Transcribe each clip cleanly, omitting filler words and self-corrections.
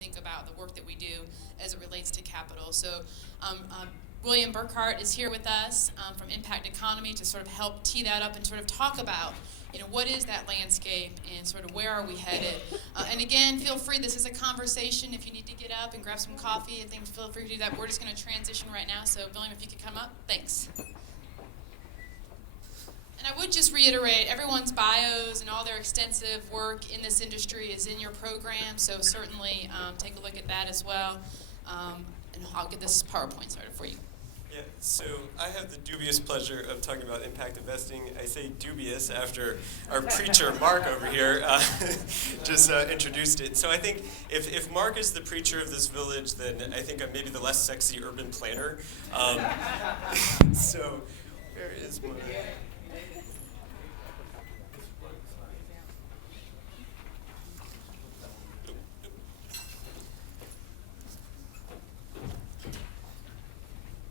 think about the work that we do as it relates to capital. So William Burckart is here with us from Impact Economy to sort of help tee that up and sort of talk about, what is that landscape and sort of where are we headed. And again, feel free, this is a conversation. If you need to get up and grab some coffee and things, feel free to do that. We're just going to transition right now. So William, if you could come up, thanks. And I would just reiterate, everyone's bios and all their extensive work in this industry is in your program, so certainly take a look at that as well. And I'll get this PowerPoint started for you. Yeah, so I have the dubious pleasure of talking about impact investing. I say dubious after our preacher, Mark, over here, just introduced it. So I think if Mark is the preacher of this village, then I think I'm maybe the less sexy urban planner. So where is my...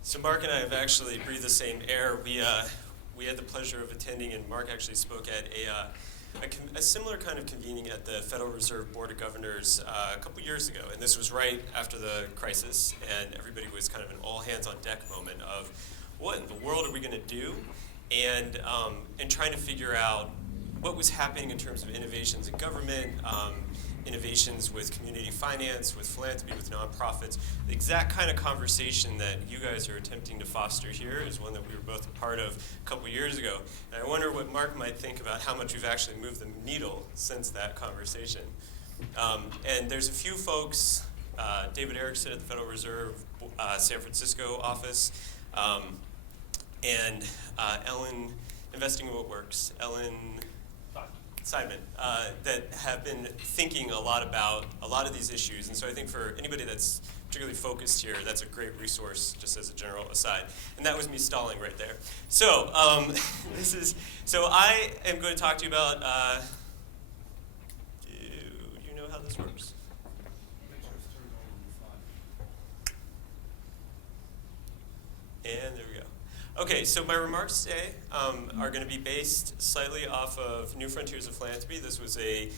So Mark and I have actually breathed the same air. We had the pleasure of attending, and Mark actually spoke at a similar kind of convening at the Federal Reserve Board of Governors a couple years ago. And this was right after the crisis, and everybody was kind of an all-hands-on-deck moment of what in the world are we going to do? And trying to figure out what was happening in terms of innovations in government, innovations with community finance, with philanthropy, with nonprofits. The exact kind of conversation that you guys are attempting to foster here is one that we were both a part of a couple years ago. And I wonder what Mark might think about how much we've actually moved the needle since that conversation. And there's a few folks, David Erickson at the Federal Reserve San Francisco office, and Ellen, Investing in What Works, Ellen Simon, that have been thinking a lot about a lot of these issues. And so I think for anybody that's particularly focused here, that's a great resource, just as a general aside. And that was me stalling right there. So so I am going to talk to you about, do you know how this works? And there we go. Okay, so my remarks today are going to be based slightly off of New Frontiers of Philanthropy. This was a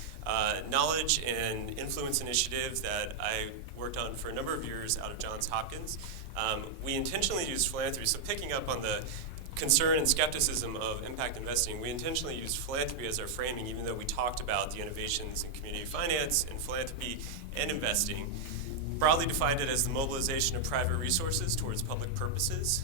knowledge and influence initiative that I worked on for a number of years out of Johns Hopkins. We intentionally used philanthropy, so picking up on the concern and skepticism of impact investing, we intentionally used philanthropy as our framing, even though we talked about the innovations in community finance and philanthropy and investing. Broadly defined it as the mobilization of private resources towards public purposes.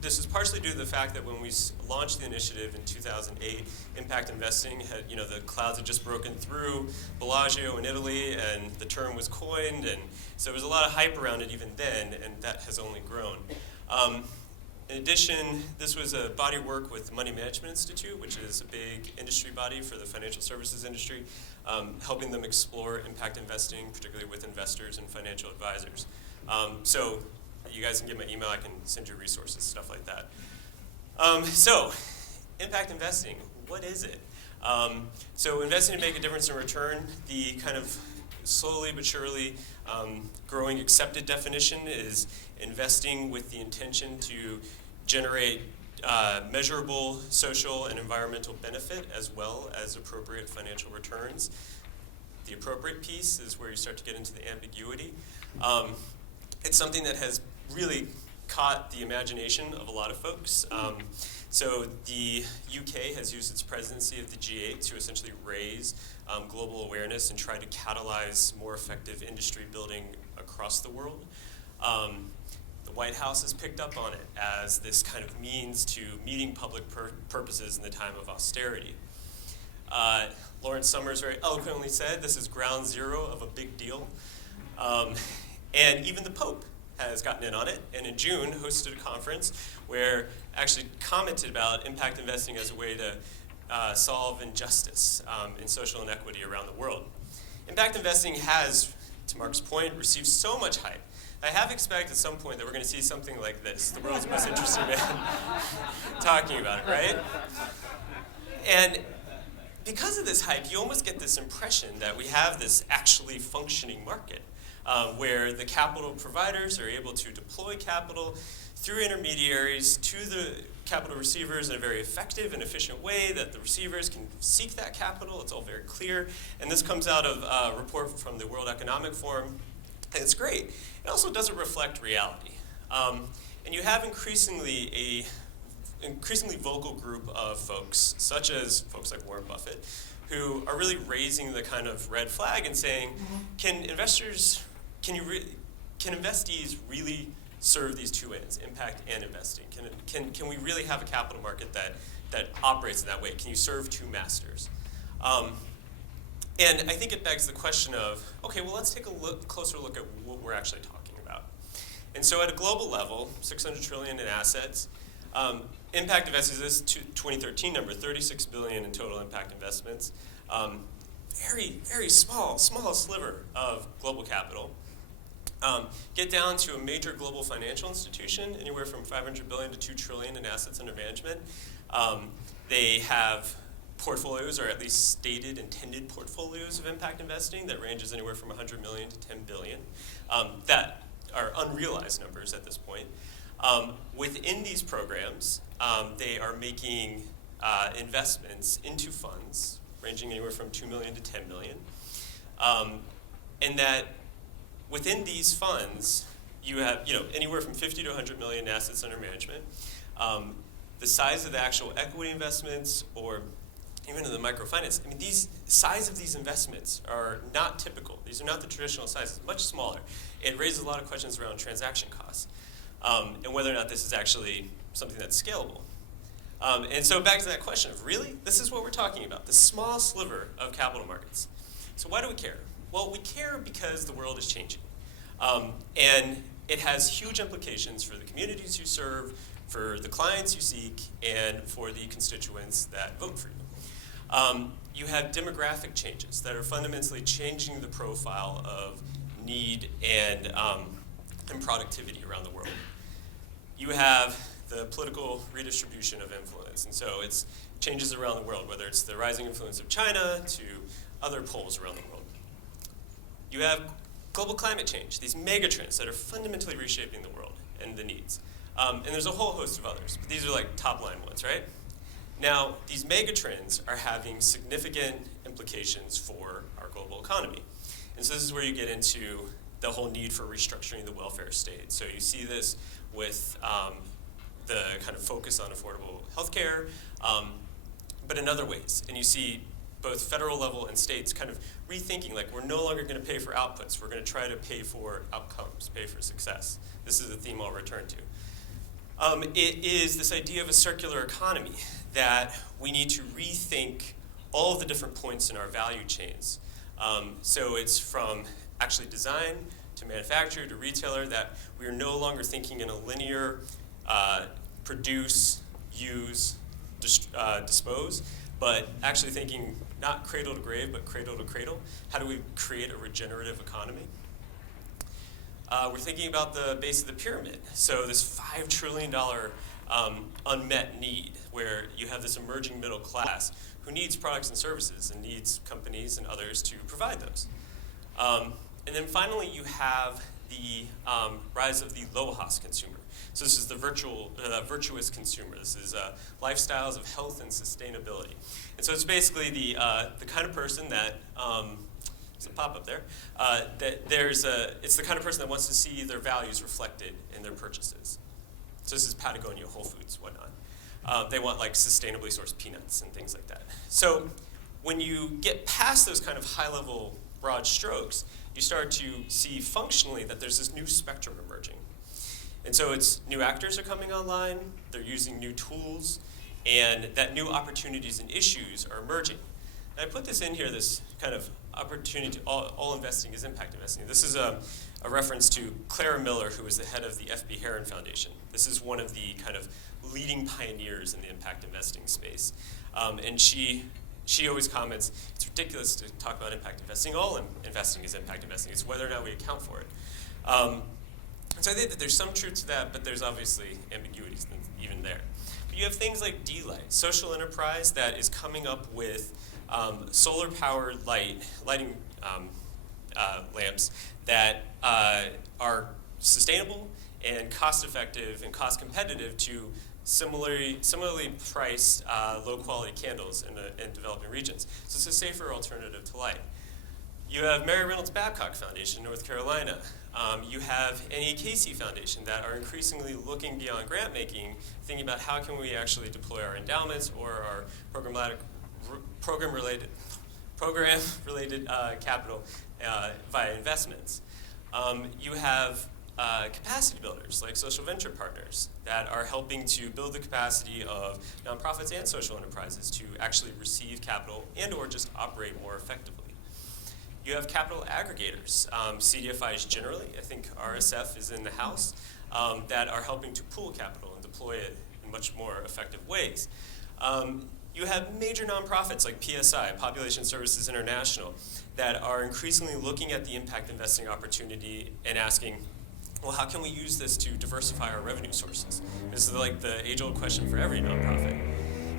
This is partially due to the fact that when we launched the initiative in 2008, impact investing had, the clouds had just broken through Bellagio in Italy, and the term was coined, and so there was a lot of hype around it even then, and that has only grown. In addition, this was a body of work with the Money Management Institute, which is a big industry body for the financial services industry, helping them explore impact investing, particularly with investors and financial advisors. So you guys can get my email, I can send you resources, stuff like that. So, impact investing, what is it? So investing to make a difference in return, the kind of slowly but surely growing accepted definition is investing with the intention to generate measurable social and environmental benefit as well as appropriate financial returns. The appropriate piece is where you start to get into the ambiguity. It's something that has really caught the imagination of a lot of folks. So the UK has used its presidency of the G8 to essentially raise global awareness and try to catalyze more effective industry building across the world. The White House has picked up on it as this kind of means to meeting public purposes in the time of austerity. Lawrence Summers very eloquently said, this is ground zero of a big deal. And even the Pope has gotten in on it, and in June hosted a conference where actually commented about impact investing as a way to solve injustice and social inequity around the world. Impact investing has, to Mark's point, received so much hype. I have expected at some point that we're going to see something like this, the world's most interesting man talking about it, right? And because of this hype, you almost get this impression that we have this actually functioning market. Where the capital providers are able to deploy capital, through intermediaries to the capital receivers in a very effective and efficient way that the receivers can seek that capital. It's all very clear. And this comes out of a report from the World Economic Forum. And it's great. It also doesn't reflect reality. And you have increasingly vocal group of folks, such as folks like Warren Buffett, who are really raising the kind of red flag and saying, can investees really serve these two ends, impact and investing? Can we really have a capital market that operates in that way? Can you serve two masters? And I think it begs the question of, okay, well, let's take a closer look at what we're actually talking about. And so at a global level, 600 trillion in assets, impact investing, this 2013 number, 36 billion in total impact investments. Very, very small sliver of global capital. Get down to a major global financial institution, anywhere from 500 billion to 2 trillion in assets under management. They have portfolios, or at least stated intended portfolios of impact investing that ranges anywhere from 100 million to 10 billion. That are unrealized numbers at this point. Within these programs, they are making investments into funds ranging anywhere from 2 million to 10 million. And that within these funds, you have anywhere from 50 to 100 million assets under management. The size of the actual equity investments, or even in the microfinance, I mean, these size of these investments are not typical. These are not the traditional sizes, much smaller. It raises a lot of questions around transaction costs and whether or not this is actually something that's scalable. And so back to that question of, really? This is what we're talking about, the small sliver of capital markets. So why do we care? Well, we care because the world is changing. And it has huge implications for the communities you serve, for the clients you seek, and for the constituents that vote for you. You have demographic changes that are fundamentally changing the profile of need and productivity around the world. You have the political redistribution of influence, and so it's changes around the world, whether it's the rising influence of China to other poles around the world. You have global climate change, these megatrends that are fundamentally reshaping the world and the needs. And there's a whole host of others, but these are like top line ones, right? Now, these megatrends are having significant implications for our global economy. And so this is where you get into the whole need for restructuring the welfare state. So you see this with the kind of focus on affordable healthcare, but in other ways. And you see both federal level and states kind of rethinking, like, we're no longer going to pay for outputs. We're going to try to pay for outcomes, pay for success. This is a theme I'll return to. It is this idea of a circular economy, that we need to rethink all of the different points in our value chains. So it's from actually design to manufacturer to retailer, that we are no longer thinking in a linear produce, use, dispose, but actually thinking not cradle to grave, but cradle to cradle. How do we create a regenerative economy? We're thinking about the base of the pyramid. So this $5 trillion unmet need, where you have this emerging middle class who needs products and services and needs companies and others to provide those. And then finally, you have the rise of the low-cost consumer. So this is the virtuous consumer. This is lifestyles of health and sustainability. And so it's basically the kind of person that there's a pop up there. It's the kind of person that wants to see their values reflected in their purchases. So this is Patagonia, Whole Foods, whatnot. They want like sustainably sourced peanuts and things like that. So when you get past those kind of high-level broad strokes, you start to see functionally that there's this new spectrum emerging. And so it's new actors are coming online, they're using new tools, and that new opportunities and issues are emerging. And I put this in here, this kind of opportunity to all investing is impact investing. This is a reference to Clara Miller, who is the head of the F.B. Heron Foundation. This is one of the kind of leading pioneers in the impact investing space. And she always comments, it's ridiculous to talk about impact investing. All investing is impact investing. It's whether or not we account for it. And so I think that there's some truth to that, but there's obviously ambiguities even there. But you have things like D-Light, social enterprise that is coming up with solar-powered lighting lamps that are sustainable and cost-effective and cost-competitive to similarly priced low-quality candles in developing regions. So it's a safer alternative to light. You have Mary Reynolds Babcock Foundation in North Carolina. You have Annie Casey Foundation that are increasingly looking beyond grant making, thinking about how can we actually deploy our endowments or our program-related capital via investments. You have capacity builders like social venture partners that are helping to build the capacity of nonprofits and social enterprises to actually receive capital and or just operate more effectively. You have capital aggregators, CDFIs generally, I think RSF is in the house, that are helping to pool capital and deploy it in much more effective ways. You have major nonprofits like PSI, Population Services International, that are increasingly looking at the impact investing opportunity and asking, well, how can we use this to diversify our revenue sources? This is like the age-old question for every nonprofit.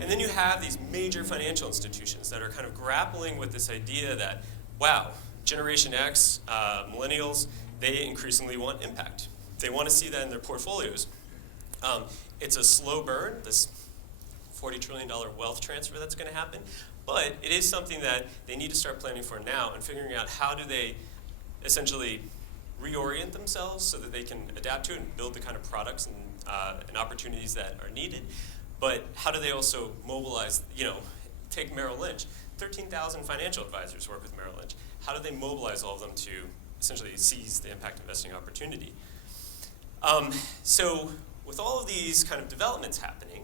And then you have these major financial institutions that are kind of grappling with this idea that, wow, Generation X, millennials, they increasingly want impact. They want to see that in their portfolios. It's a slow burn, this $40 trillion wealth transfer that's going to happen, but it is something that they need to start planning for now and figuring out how do they essentially reorient themselves so that they can adapt to it and build the kind of products and opportunities that are needed. But how do they also mobilize, take Merrill Lynch. 13,000 financial advisors work with Merrill Lynch. How do they mobilize all of them to essentially seize the impact investing opportunity? So with all of these kind of developments happening,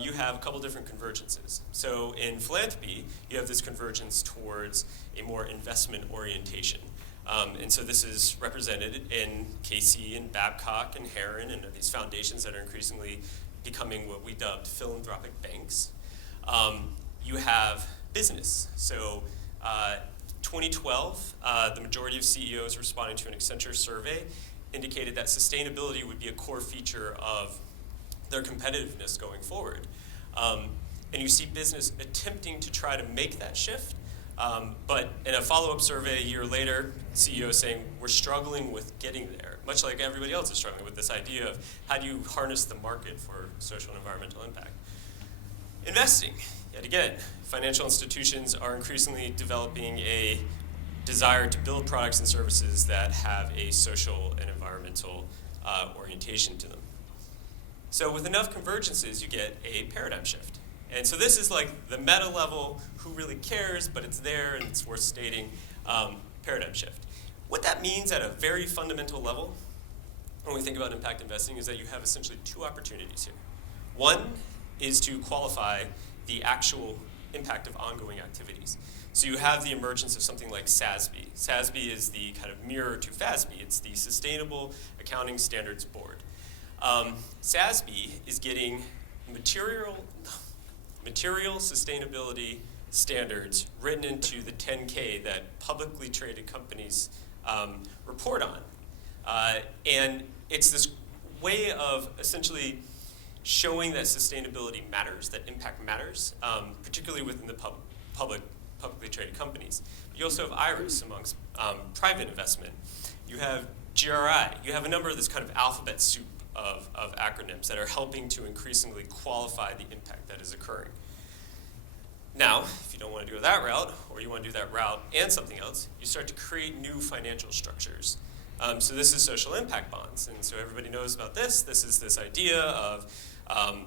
you have a couple different convergences. So in philanthropy, you have this convergence towards a more investment orientation. And so this is represented in Casey and Babcock and Heron and these foundations that are increasingly becoming what we dubbed philanthropic banks. You have business. So 2012, the majority of CEOs responding to an Accenture survey indicated that sustainability would be a core feature of their competitiveness going forward. And you see business attempting to try to make that shift, but in a follow-up survey a year later, CEOs saying, we're struggling with getting there, much like everybody else is struggling with this idea of how do you harness the market for social and environmental impact. Investing, yet again, financial institutions are increasingly developing a desire to build products and services that have a social and environmental orientation to them. So with enough convergences, you get a paradigm shift. And so this is like the meta level, who really cares, but it's there and it's worth stating, paradigm shift. What that means at a very fundamental level, when we think about impact investing, is that you have essentially two opportunities here. One is to qualify the actual impact of ongoing activities. So you have the emergence of something like SASB. SASB is the kind of mirror to FASB. It's the Sustainable Accounting Standards Board. SASB is getting material sustainability standards written into the 10K that publicly traded companies report on. And it's this way of essentially showing that sustainability matters, that impact matters, particularly within the publicly traded companies. You also have IRIS amongst private investment. You have GRI. You have a number of this kind of alphabet soup of acronyms that are helping to increasingly qualify the impact that is occurring. Now, if you don't want to go that route, or you want to do that route and something else, you start to create new financial structures. So this is social impact bonds, and so everybody knows about this. This is this idea of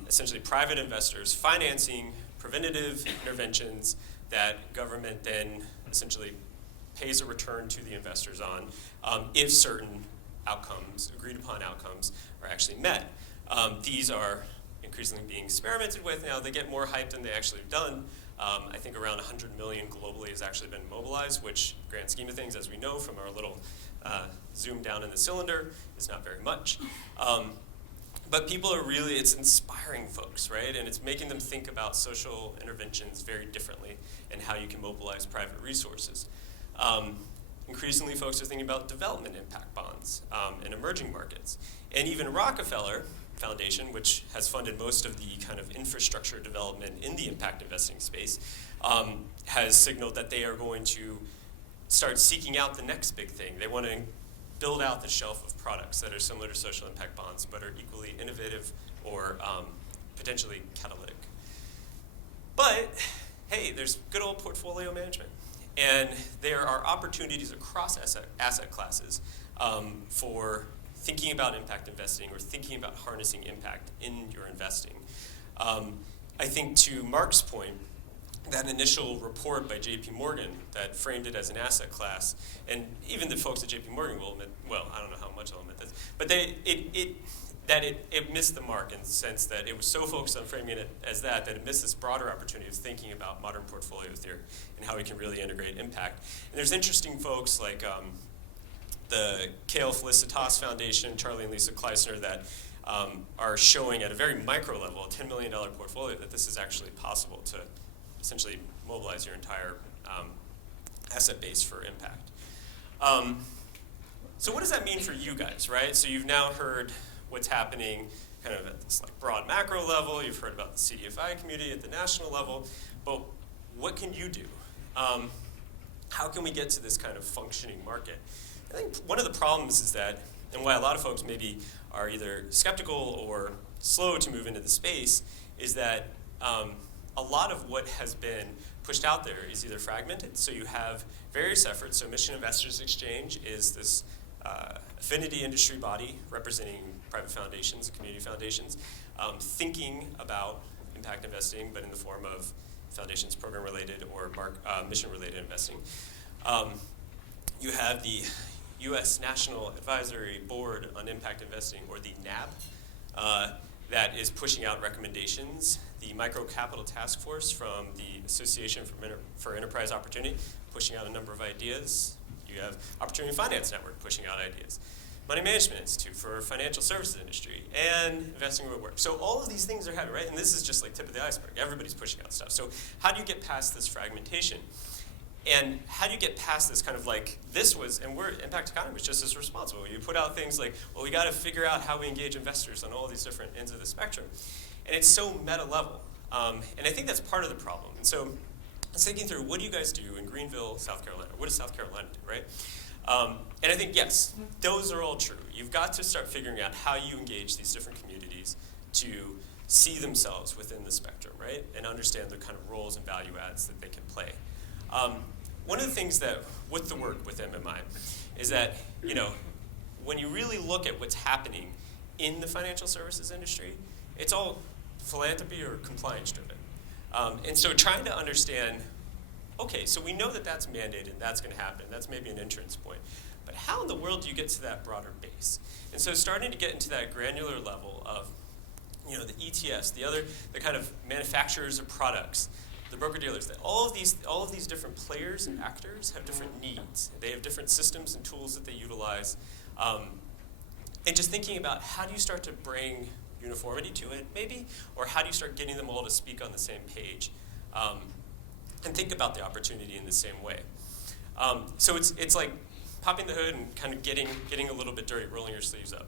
essentially private investors financing preventative interventions that government then essentially pays a return to the investors on if certain outcomes, agreed upon outcomes, are actually met. These are increasingly being experimented with now. They get more hype than they actually have done. I think around 100 million globally has actually been mobilized, which, grand scheme of things, as we know from our little zoom down in the cylinder, is not very much. But people are really, it's inspiring folks, right? And it's making them think about social interventions very differently and how you can mobilize private resources. Increasingly, folks are thinking about development impact bonds in emerging markets. And even Rockefeller Foundation, which has funded most of the kind of infrastructure development in the impact investing space, has signaled that they are going to start seeking out the next big thing. They want to build out the shelf of products that are similar to social impact bonds, but are equally innovative or potentially catalytic. But hey, there's good old portfolio management. And there are opportunities across asset classes for thinking about impact investing or thinking about harnessing impact in your investing. I think to Mark's point, that initial report by JP Morgan that framed it as an asset class, and even the folks at JP Morgan will admit, well, I don't know how much they'll admit this, but it missed the mark in the sense that it was so focused on framing it as that it missed this broader opportunity of thinking about modern portfolio theory and how we can really integrate impact. And there's interesting folks like the Kale Felicitas Foundation, Charlie and Lisa Kleisner, that are showing at a very micro level, a $10 million portfolio, that this is actually possible to essentially mobilize your entire asset base for impact. So what does that mean for you guys, right? So you've now heard what's happening kind of at this like broad macro level. You've heard about the CDFI community at the national level. But what can you do? How can we get to this kind of functioning market? I think one of the problems is that, and why a lot of folks maybe are either skeptical or slow to move into the space, is that a lot of what has been pushed out there is either fragmented, so you have various efforts. So Mission Investors Exchange is this affinity industry body representing private foundations and community foundations, thinking about impact investing, but in the form of foundations program-related or mission-related investing. You have the U.S. National Advisory Board on Impact Investing, or the NAB, that is pushing out recommendations. The Micro Capital Task Force from the Association for Enterprise Opportunity, pushing out a number of ideas. You have Opportunity Finance Network pushing out ideas. Money Management Institute for financial services industry, and Investing Real Work. So all of these things are happening, right? And this is just like tip of the iceberg. Everybody's pushing out stuff. So how do you get past this fragmentation? And how do you get past this kind of like, impact economy was just as responsible. You put out things like, well, we got to figure out how we engage investors on all these different ends of the spectrum. And it's so meta level. And I think that's part of the problem. And so I was thinking through, what do you guys do in Greenville, South Carolina? What does South Carolina do, right? And I think, yes, those are all true. You've got to start figuring out how you engage these different communities to see themselves within the spectrum, right? And understand the kind of roles and value adds that they can play. One of the things that, with the work with MMI, is that, when you really look at what's happening in the financial services industry, it's all philanthropy or compliance driven. And so trying to understand, okay, so we know that that's mandated, that's going to happen, that's maybe an entrance point, but how in the world do you get to that broader base? And so starting to get into that granular level of, the ETFs, the kind of manufacturers of products, the broker-dealers, all of these different players and actors have different needs. They have different systems and tools that they utilize. And just thinking about how do you start to bring uniformity to it, maybe? Or how do you start getting them all to speak on the same page? And think about the opportunity in the same way. So it's like popping the hood and kind of getting a little bit dirty, rolling your sleeves up.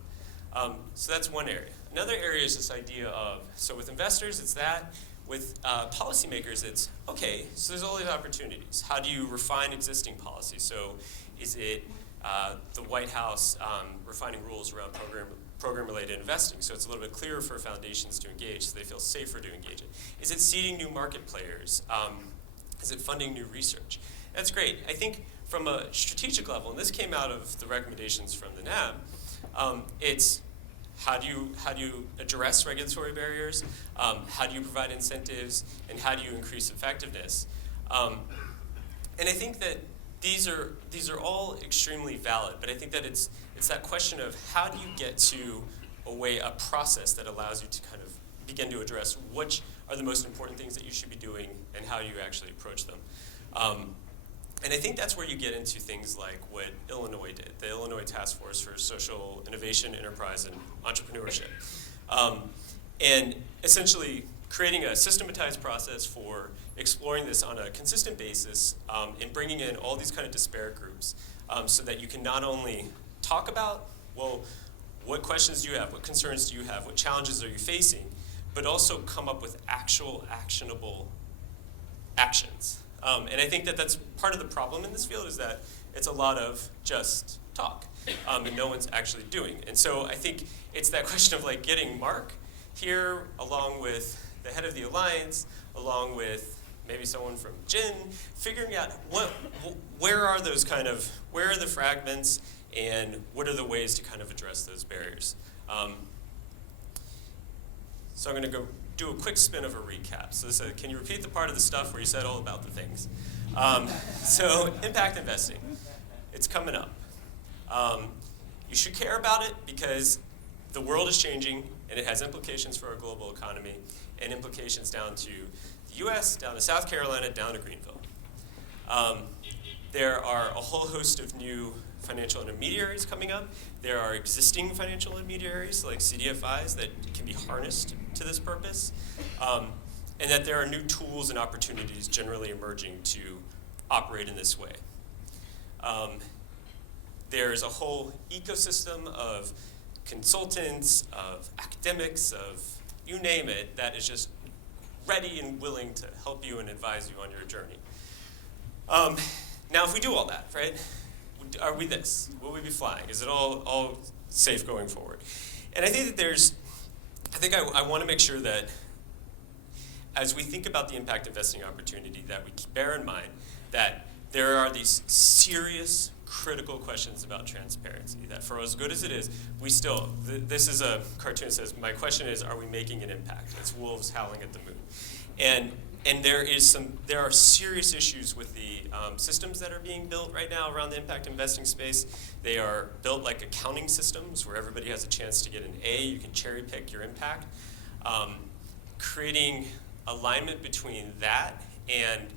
So that's one area. Another area is this idea of, so with investors, it's that. With policymakers, it's, okay, so there's all these opportunities. How do you refine existing policy? So is it the White House refining rules around program-related investing, so it's a little bit clearer for foundations to engage, so they feel safer to engage it? Is it seeding new market players? Is it funding new research? That's great. I think from a strategic level, and this came out of the recommendations from the NAB, it's how do you address regulatory barriers? How do you provide incentives? And how do you increase effectiveness? And I think that these are all extremely valid, but I think that it's that question of how do you get to a process that allows you to kind of begin to address which are the most important things that you should be doing and how you actually approach them. And I think that's where you get into things like what Illinois did, the Illinois Task Force for Social Innovation, Enterprise, and Entrepreneurship. And essentially creating a systematized process for exploring this on a consistent basis and bringing in all these kind of disparate groups so that you can not only talk about, well, what questions do you have, what concerns do you have, what challenges are you facing, but also come up with actual actionable actions. And I think that that's part of the problem in this field is that it's a lot of just talk. and no one's actually doing. And so I think it's that question of like getting Mark here, along with the head of the alliance, along with maybe someone from Gin, figuring out where are those where are the fragments, and what are the ways to kind of address those barriers. So I'm going to go do a quick spin of a recap. So can you repeat the part of the stuff where you said all about the things? So impact investing, it's coming up. You should care about it because the world is changing and it has implications for our global economy and implications down to the US, down to South Carolina, down to Greenville. There are a whole host of new financial intermediaries coming up. There are existing financial intermediaries like CDFIs that can be harnessed to this purpose. And that there are new tools and opportunities generally emerging to operate in this way. There's a whole ecosystem of consultants, of academics, of you name it, that is just ready and willing to help you and advise you on your journey. Now, if we do all that, right, are we this? Will we be flying? Is it all safe going forward? And I think that I want to make sure that as we think about the impact investing opportunity, that we bear in mind that there are these serious, critical questions about transparency, that for as good as it is, we still, this is a cartoon that says, my question is, are we making an impact? It's wolves howling at the moon. And there are serious issues with the systems that are being built right now around the impact investing space. They are built like accounting systems where everybody has a chance to get an A, you can cherry pick your impact. Creating alignment between that and,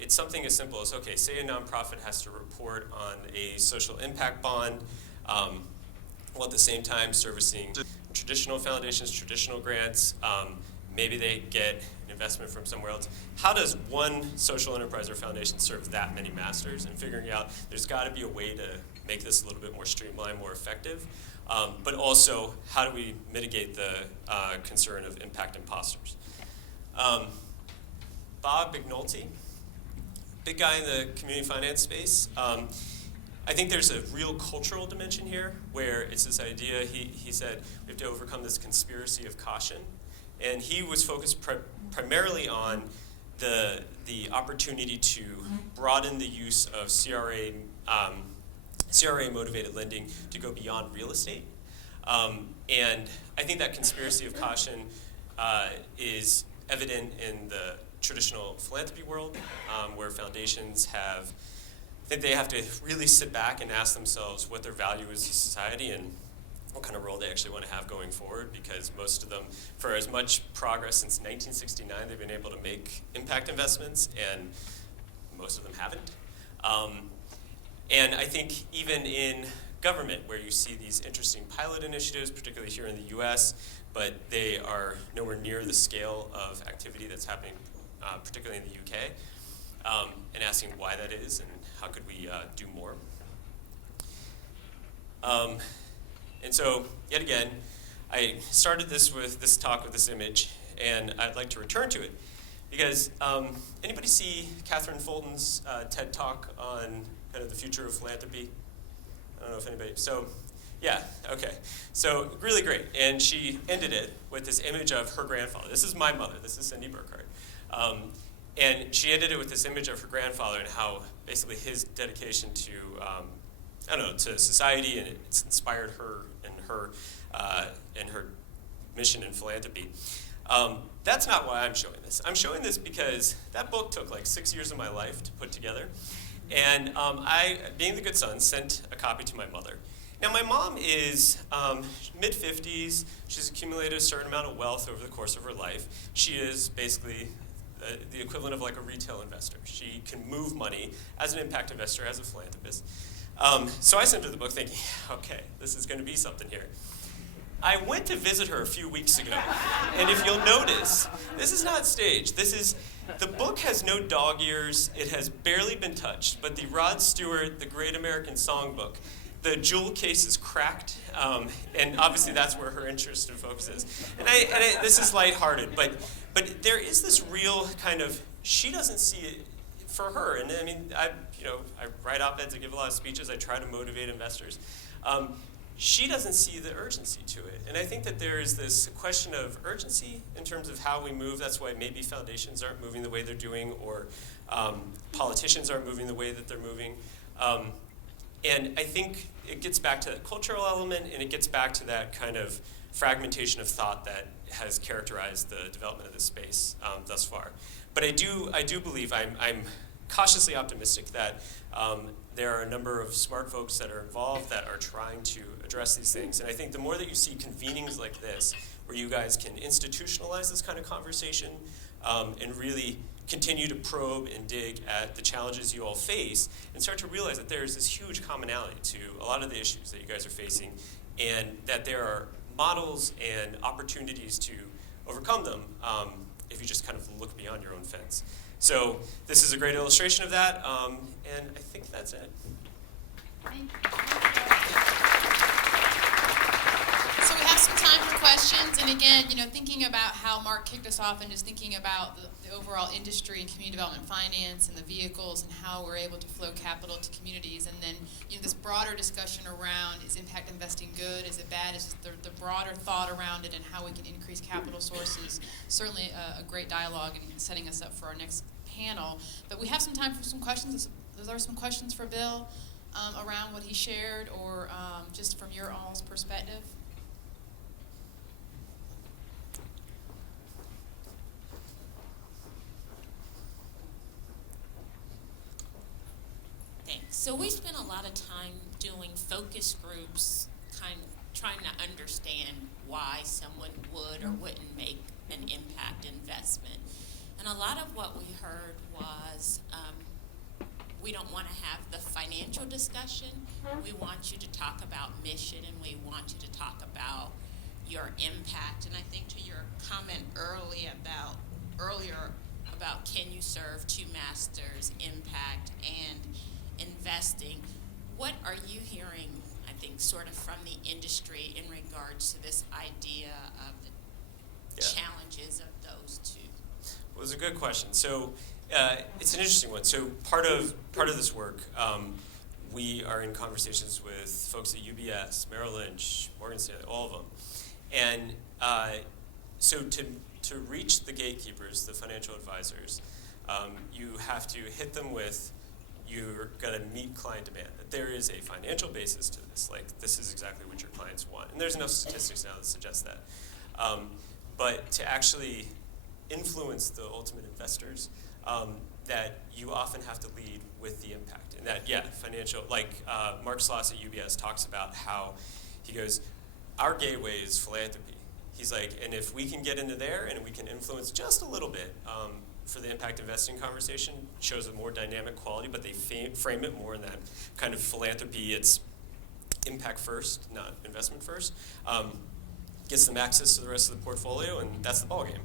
it's something as simple as, okay, say a nonprofit has to report on a social impact bond, while at the same time servicing traditional foundations, traditional grants, maybe they get an investment from somewhere else. How does one social enterprise or foundation serve that many masters? And figuring out there's got to be a way to make this a little bit more streamlined, more effective. But also, how do we mitigate the concern of impact imposters? Bob McNulty, big guy in the community finance space. I think there's a real cultural dimension here where it's this idea, he said, we have to overcome this conspiracy of caution. And he was focused primarily on the opportunity to broaden the use of CRA-motivated lending to go beyond real estate. And I think that conspiracy of caution is evident in the traditional philanthropy world, where foundations I think they have to really sit back and ask themselves what their value is to society and what kind of role they actually want to have going forward, because most of them, for as much progress since 1969, they've been able to make impact investments, and most of them haven't. And I think even in government, where you see these interesting pilot initiatives, particularly here in the US, but they are nowhere near the scale of activity that's happening, particularly in the UK, and asking why that is and how could we do more. And so, yet again, I started this talk with this image, and I'd like to return to it, because anybody see Catherine Fulton's TED Talk on kind of the future of philanthropy? I don't know if anybody, so, yeah, okay. So, really great, and she ended it with this image of her grandfather. This is my mother, this is Cindy Burckart. And she ended it with this image of her grandfather and how basically his dedication to to society, and it's inspired her and her mission in philanthropy. That's not why I'm showing this. I'm showing this because that book took like 6 years of my life to put together. And I, being the good son, sent a copy to my mother. Now, my mom is mid-50s. She's accumulated a certain amount of wealth over the course of her life. She is basically the equivalent of like a retail investor. She can move money as an impact investor, as a philanthropist. So I sent her the book thinking, okay, this is going to be something here. I went to visit her a few weeks ago, and if you'll notice, this is not staged. The book has no dog ears. It has barely been touched, but the Rod Stewart, the Great American Songbook, the jewel case is cracked, and obviously that's where her interest and focus is. And this is lighthearted, but there is this real kind of, she doesn't see it for her, and I mean, I write op-eds, I give a lot of speeches, I try to motivate investors. She doesn't see the urgency to it. And I think that there is this question of urgency in terms of how we move. That's why maybe foundations aren't moving the way they're doing, or politicians aren't moving the way that they're moving. And I think it gets back to that cultural element, and it gets back to that kind of fragmentation of thought that has characterized the development of this space thus far. But I do believe, I'm cautiously optimistic that there are a number of smart folks that are involved that are trying to address these things. And I think the more that you see convenings like this, where you guys can institutionalize this kind of conversation and really continue to probe and dig at the challenges you all face, and start to realize that there is this huge commonality to a lot of the issues that you guys are facing, and that there are models and opportunities to overcome them if you just kind of look beyond your own fence. So this is a great illustration of that, and I think that's it. Thank you. So we have some time for questions, and again, thinking about how Mark kicked us off and just thinking about the overall industry and community development finance and the vehicles and how we're able to flow capital to communities, and then this broader discussion around, is impact investing good, is it bad, is the broader thought around it and how we can increase capital sources. Certainly a great dialogue and setting us up for our next panel. But we have some time for some questions. Those are some questions for Bill around what he shared, or just from your all's perspective. Thanks. So we spent a lot of time doing focus groups, kind of trying to understand why someone would or wouldn't make an impact investment. And a lot of what we heard was, we don't want to have the financial discussion. We want you to talk about mission, and we want you to talk about your impact. And I think to your comment earlier about can you serve two masters, impact and investing, what are you hearing, I think, sort of from the industry in regards to this idea of the challenges of those two? Well, it's a good question. So it's an interesting one. So part of this work, we are in conversations with folks at UBS, Merrill Lynch, Morgan Stanley, all of them. And so to reach the gatekeepers, the financial advisors, you have to hit them with, you're going to meet client demand, that there is a financial basis to this. Like, this is exactly what your clients want. And there's enough statistics now that suggest that. But to actually influence the ultimate investors, that you often have to lead with the impact. And that, financial, like Mark Sloss at UBS talks about how, he goes, our gateway is philanthropy. He's like, and if we can get into there and we can influence just a little bit for the impact investing conversation, shows a more dynamic quality, but they frame it more in that kind of philanthropy. It's impact first, not investment first. Gets them access to the rest of the portfolio, and that's the ballgame.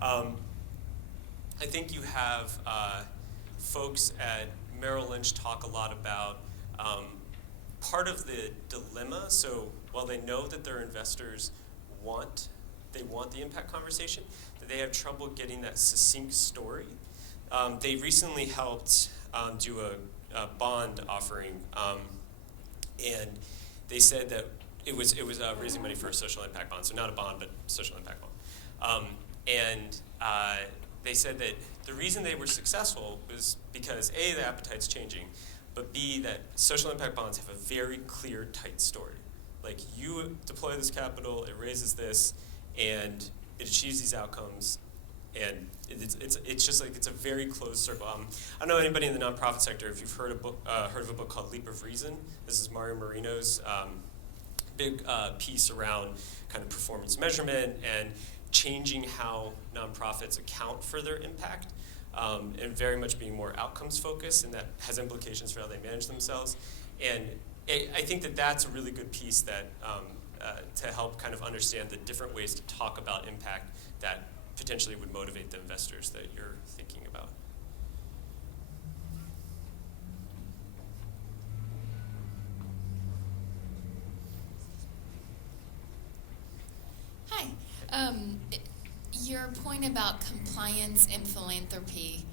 I think you have folks at Merrill Lynch talk a lot about part of the dilemma. So while they know that their investors want the impact conversation, that they have trouble getting that succinct story. They recently helped do a bond offering, and they said that it was raising money for a social impact bond, so not a bond, but social impact bond. And they said that the reason they were successful was because A, the appetite's changing, but B, that social impact bonds have a very clear, tight story. Like, you deploy this capital, it raises this, and it achieves these outcomes, and it's just like, it's a very closed circle. I don't know anybody in the nonprofit sector, if you've heard of a book called Leap of Reason. This is Mario Marino's big piece around kind of performance measurement and changing how nonprofits account for their impact, and very much being more outcomes focused, and that has implications for how they manage themselves. And I think that that's a really good piece that to help kind of understand the different ways to talk about impact that potentially would motivate the investors that you're thinking about. Hi. Your point about compliance and philanthropy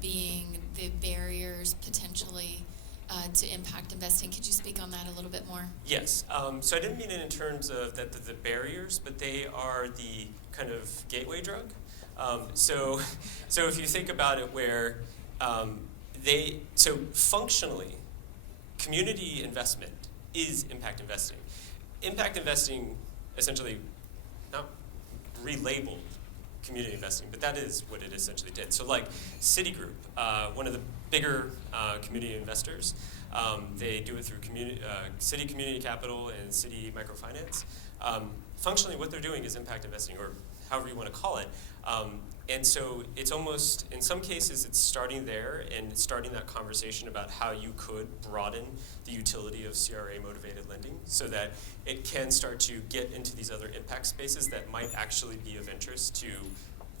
being the barriers potentially to impact investing. Could you speak on that a little bit more? Yes. So I didn't mean it in terms of the barriers, but they are the kind of gateway drug. So if you think about it, where functionally, community investment is impact investing. Impact investing essentially not relabeled community investing, but that is what it essentially did. So like Citigroup, one of the bigger community investors, they do it through City Community Capital and City Microfinance. Functionally, what they're doing is impact investing, or however you want to call it. And so it's almost, in some cases, it's starting there and starting that conversation about how you could broaden the utility of CRA-motivated lending so that it can start to get into these other impact spaces that might actually be of interest to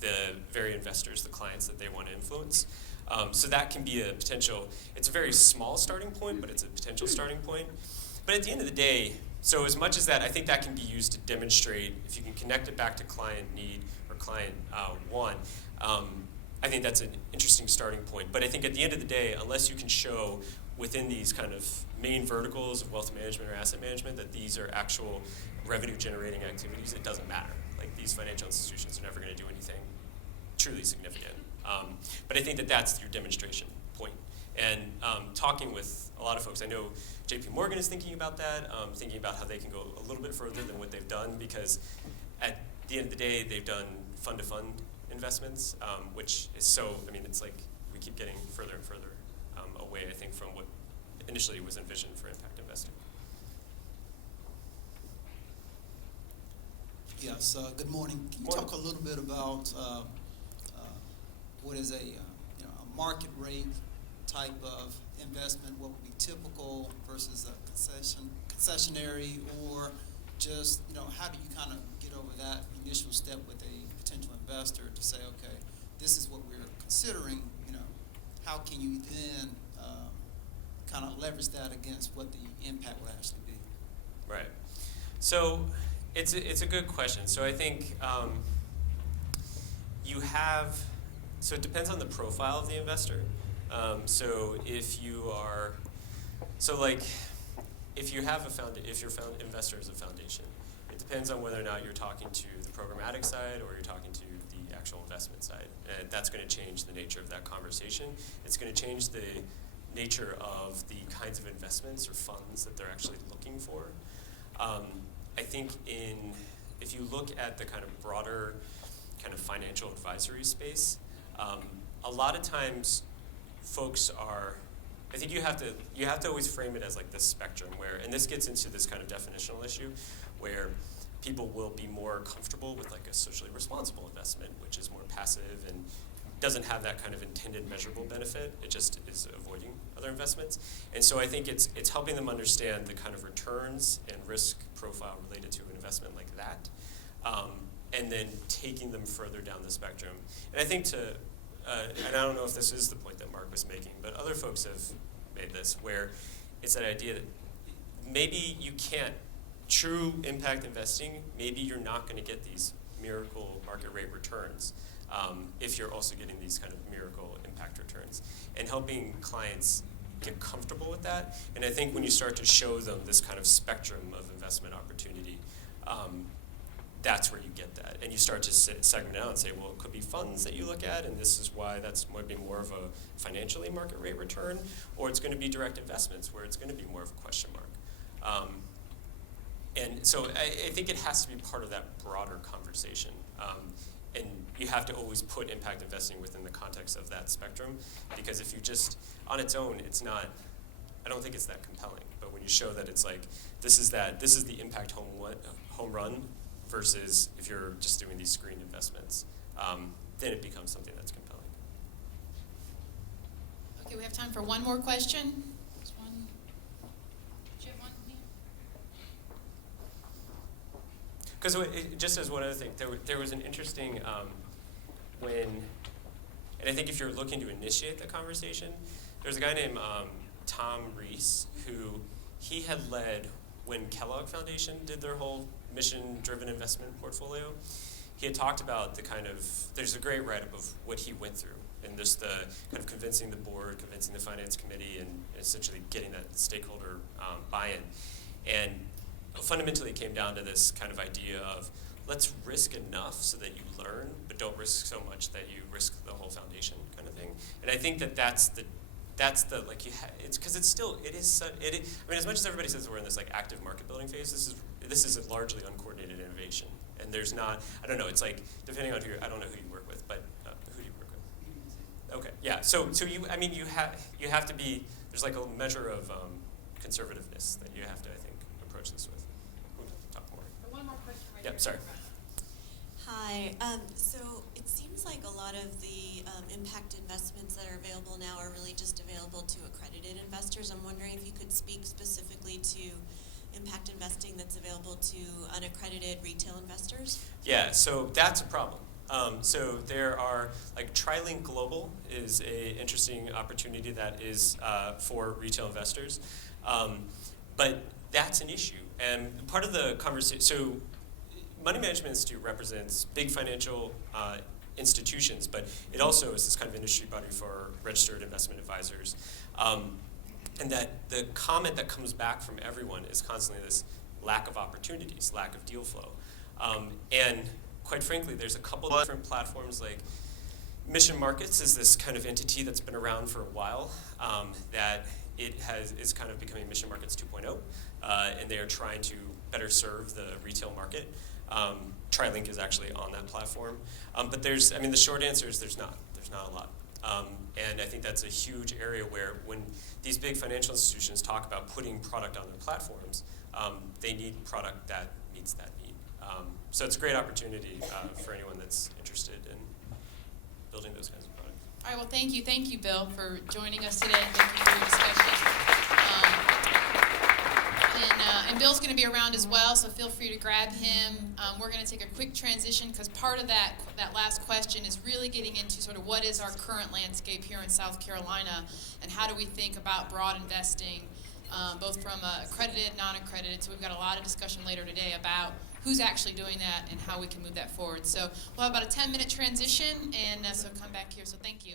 the very investors, the clients that they want to influence. So that can be a potential, it's a very small starting point, but it's a potential starting point. But at the end of the day, so as much as that, I think that can be used to demonstrate, if you can connect it back to client need or client want, I think that's an interesting starting point. But I think at the end of the day, unless you can show within these kind of main verticals of wealth management or asset management that these are actual revenue generating activities, it doesn't matter. Like, these financial institutions are never going to do anything truly significant. But I think that that's your demonstration point. And talking with a lot of folks, I know JP Morgan is thinking about that, thinking about how they can go a little bit further than what they've done, because at the end of the day, they've done fund-to-fund investments, which is so, I mean, it's like we keep getting further and further away, I think, from what initially was envisioned for impact investing. Yes, good morning. Can you talk a little bit about what is a market rate type of investment? What would be typical versus a concessionary, or just how do you kind of get over that initial step with a potential investor to say, okay, this is what we're considering. How can you then kind of leverage that against what the impact will actually be? Right. So it's a good question. So I think so it depends on the profile of the investor. So if you are, if your investor is a foundation, it depends on whether or not you're talking to the programmatic side or you're talking to the actual investment side. And that's going to change the nature of that conversation. It's going to change the nature of the kinds of investments or funds that they're actually looking for. I think if you look at the kind of broader kind of financial advisory space, a lot of times folks are, I think you have to always frame it as like this spectrum where, and this gets into this kind of definitional issue, where people will be more comfortable with like a socially responsible investment, which is more passive and doesn't have that kind of intended measurable benefit. It just is avoiding other investments. And so I think it's helping them understand the kind of returns and risk profile related to an investment like that, and then taking them further down the spectrum. And I think and I don't know if this is the point that Mark was making, but other folks have made this, where it's that idea that maybe you can't, true impact investing, maybe you're not going to get these miracle market rate returns if you're also getting these kind of miracle impact returns, and helping clients get comfortable with that. And I think when you start to show them this kind of spectrum of investment opportunity, that's where you get that. And you start to segment out and say, well, it could be funds that you look at, and this is why that's might be more of a financially market rate return, or it's going to be direct investments where it's going to be more of a question mark. And so I think it has to be part of that broader conversation. And you have to always put impact investing within the context of that spectrum, because if you just, on its own, it's not, I don't think it's that compelling. But when you show that it's like, this is the impact home run, versus if you're just doing these screen investments, then it becomes something that's compelling. Okay, we have time for one more question. There's one. Do you have one? Because just as one other thing, there was an interesting, and I think if you're looking to initiate the conversation, there's a guy named Tom Reese, who he had led when Kellogg Foundation did their whole mission-driven investment portfolio. He had talked about the kind of, there's a great write-up of what he went through and just the kind of convincing the board, convincing the finance committee, and essentially getting that stakeholder buy-in. And fundamentally, it came down to this kind of idea of let's risk enough so that you learn, but don't risk so much that you risk the whole foundation, kind of thing. And I think that that's the like it's because it's still it is I mean, as much as everybody says we're in this like active market building phase, this is a largely uncoordinated innovation, and there's not, I don't know, it's like depending on I don't know who you work with, but who do you work with? Okay, yeah. So you have to be, there's like a measure of conservativeness that you have to, I think, approach this with. We'll talk more. One more question right Yep, here. sorry. Hi. So it seems like a lot of the impact investments that are available now are really just available to accredited investors. I'm wondering if you could speak specifically to impact investing that's available to unaccredited retail investors. Yeah, so that's a problem. So there are, like TriLink Global is a interesting opportunity that is for retail investors. But that's an issue. And part of the conversation, so Money Management Institute represents big financial institutions, but it also is this kind of industry body for registered investment advisors. And that the comment that comes back from everyone is constantly this lack of opportunities, lack of deal flow. And quite frankly, there's a couple of different platforms, like Mission Markets is this kind of entity that's been around for a while, that is kind of becoming Mission Markets 2.0, and they are trying to better serve the retail market. TriLink is actually on that platform. But the short answer is there's not a lot. And I think that's a huge area where when these big financial institutions talk about putting product on their platforms, they need product that meets that need. So it's a great opportunity for anyone that's interested in building those kinds of products. All right, well, thank you, Bill, for joining us today. Thank you for your discussion. And Bill's going to be around as well, so feel free to grab him. We're going to take a quick transition because part of that last question is really getting into sort of what is our current landscape here in South Carolina, and how do we think about broad investing, both from accredited, non-accredited. So we've got a lot of discussion later today about who's actually doing that and how we can move that forward. So we'll have about a 10-minute transition, and so come back here. So thank you.